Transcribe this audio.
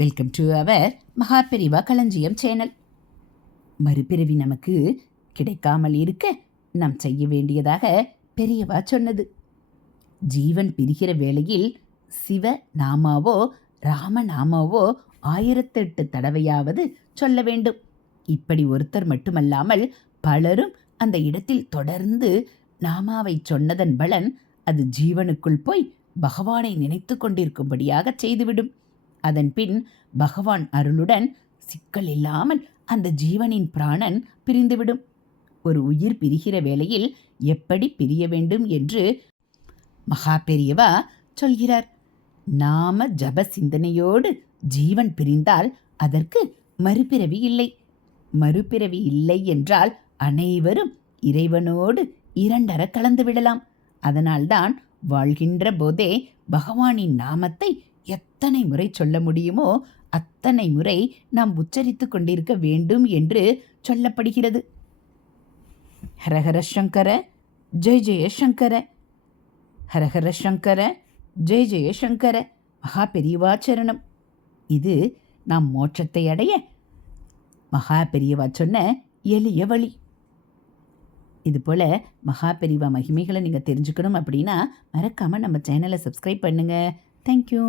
Welcome to our Maha Periyava களஞ்சியம் channel. மறுபிறவி நமக்கு கிடைக்காமல் இருக்க நாம் செய்ய வேண்டியதாக பெரியவா சொன்னது. ஜீவன் பிரிகிற வேளையில் சிவ நாமாவோ ராமநாமாவோ 1008 தடவையாவது சொல்ல வேண்டும். இப்படி ஒருத்தர் மட்டுமல்லாமல் பலரும் அந்த இடத்தில் தொடர்ந்து நாமாவை சொன்னதன் பலன் அது ஜீவனுக்குள் போய் பகவானை நினைத்து கொண்டிருக்கும்படியாக செய்துவிடும். அதன் பின் பகவான் அருளுடன் சிக்கல் இல்லாமல் அந்த ஜீவனின் பிராணன் பிரிந்துவிடும். ஒரு உயிர் பிரிகிற வேளையில் எப்படி பிரிய வேண்டும் என்று மகா பெரியவா சொல்கிறார். நாம ஜப சிந்தனையோடு ஜீவன் பிரிந்தால் அதற்கு மறுபிறவி இல்லை. மறுபிறவி இல்லை என்றால் அனைவரும் இறைவனோடு இரண்டர கலந்து விடலாம். அதனால்தான் வாழ்கின்ற போதே பகவானின் நாமத்தை எத்தனை முறை சொல்ல முடியுமோ அத்தனை முறை நாம் உச்சரித்து கொண்டிருக்க வேண்டும் என்று சொல்லப்படுகிறது. ஹரஹர சங்கர ஜெய ஜெயசங்கர, ஹரஹர சங்கர ஜெய ஜெயசங்கர, மகா பெரியவா சரணம். இது நாம் மோட்சத்தை அடைய மகா பெரியவா சொன்ன எளிய வழி. இதுபோல் மகா பெரியவா மகிமைகளை நீங்கள் தெரிஞ்சுக்கணும் அப்படின்னா மறக்காமல் நம்ம சேனலை சப்ஸ்கிரைப் பண்ணுங்கள். தேங்க்யூ.